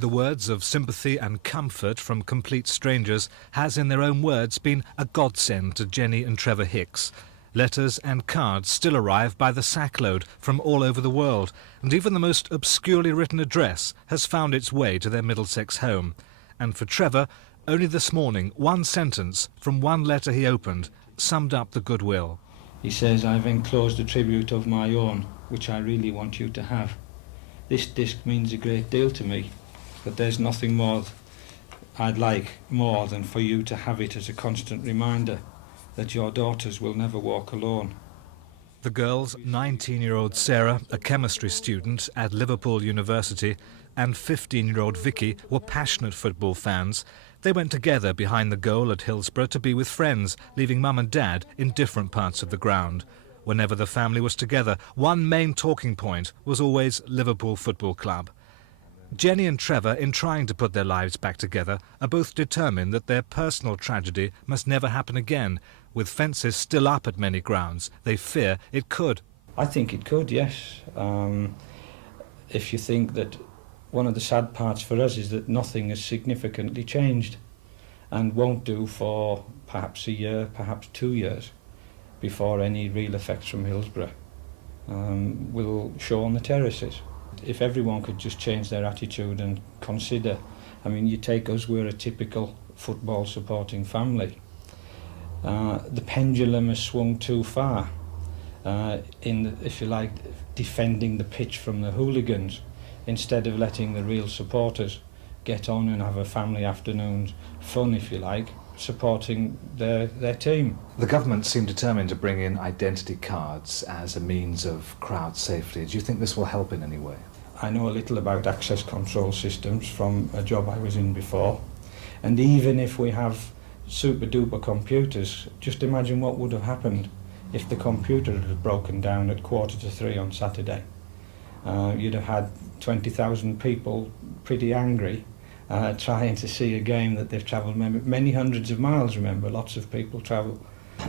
The words of sympathy and comfort from complete strangers has, in their own words, been a godsend to Jenny and Trevor Hicks. Letters and cards still arrive by the sackload from all over the world, and even the most obscurely written address has found its way to their Middlesex home. And for Trevor, only this morning, one sentence from one letter he opened summed up the goodwill. He says, "I've enclosed a tribute of my own, which I really want you to have. This disc means a great deal to me, but there's nothing more I'd like more than for you to have it as a constant reminder that your daughters will never walk alone." The girls, 19-year-old Sarah, a chemistry student at Liverpool University, and 15-year-old Vicky were passionate football fans. They went together behind the goal at Hillsborough to be with friends, leaving Mum and Dad in different parts of the ground. Whenever the family was together, one main talking point was always Liverpool Football Club. Jenny and Trevor, in trying to put their lives back together, are both determined that their personal tragedy must never happen again. With fences still up at many grounds, they fear it could. I think it could, yes. If you think that one of the sad parts for us is that nothing has significantly changed and won't do for perhaps a year, perhaps 2 years, before any real effects from Hillsborough will show on the terraces. If everyone could just change their attitude and consider, I mean, you take us, we're a typical football supporting family. The pendulum has swung too far if you like, defending the pitch from the hooligans, instead of letting the real supporters get on and have a family afternoon's fun, if you like, supporting their team. The government seemed determined to bring in identity cards as a means of crowd safety. Do you think this will help in any way? I know a little about access control systems from a job I was in before, and even if we have super duper computers, just imagine what would have happened if the computer had broken down at 2:45 on Saturday. You'd have had 20,000 people pretty angry trying to see a game that they've travelled many hundreds of miles. Remember, lots of people travel.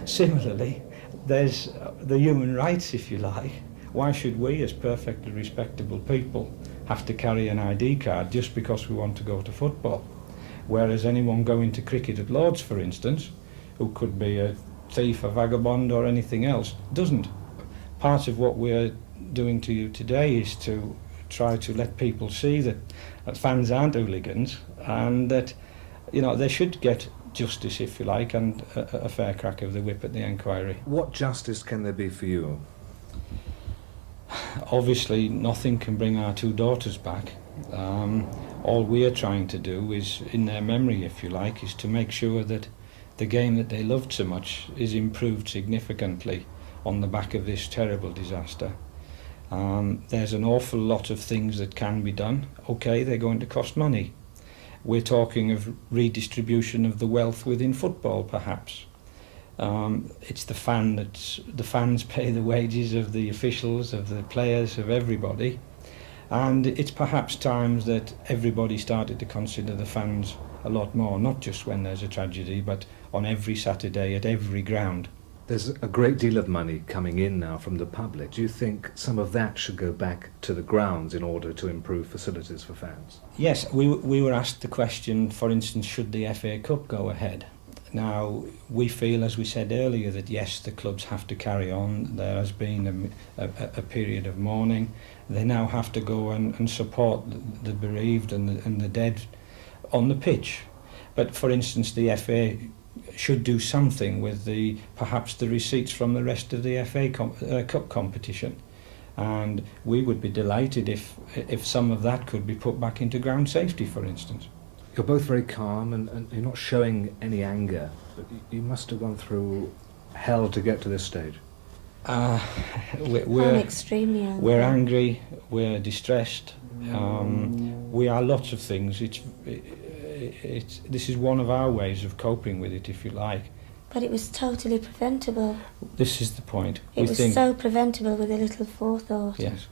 Similarly, there's the human rights, if you like. Why should we, as perfectly respectable people, have to carry an ID card just because we want to go to football? Whereas anyone going to cricket at Lord's, for instance, who could be a thief, a vagabond or anything else, doesn't. Part of what we're doing to you today is to try to let people see that fans aren't hooligans, and that, you know, they should get justice, if you like, and a fair crack of the whip at the inquiry. What justice can there be for you? Obviously, nothing can bring our two daughters back. All we're trying to do is, in their memory, if you like, is to make sure that the game that they loved so much is improved significantly on the back of this terrible disaster. There's an awful lot of things that can be done. Okay, they're going to cost money. We're talking of redistribution of the wealth within football, perhaps. It's the fans pay the wages of the officials, of the players, of everybody. And it's perhaps times that everybody started to consider the fans a lot more, not just when there's a tragedy, but on every Saturday at every ground. There's a great deal of money coming in now from the public. Do you think some of that should go back to the grounds in order to improve facilities for fans? Yes, we were asked the question, for instance, should the FA Cup go ahead? Now, we feel, as we said earlier, that yes, the clubs have to carry on. There has been a period of mourning. They now have to go and support the bereaved and the dead on the pitch. But, for instance, the FA should do something with perhaps the receipts from the rest of the FA Cup competition. And we would be delighted if some of that could be put back into ground safety, for instance. You're both very calm and you're not showing any anger, but you must have gone through hell to get to this stage. I'm extremely angry. We're angry, we're distressed, we are lots of things. This is one of our ways of coping with it, if you like. But it was totally preventable. This is the point. It was so preventable with a little forethought. Yes.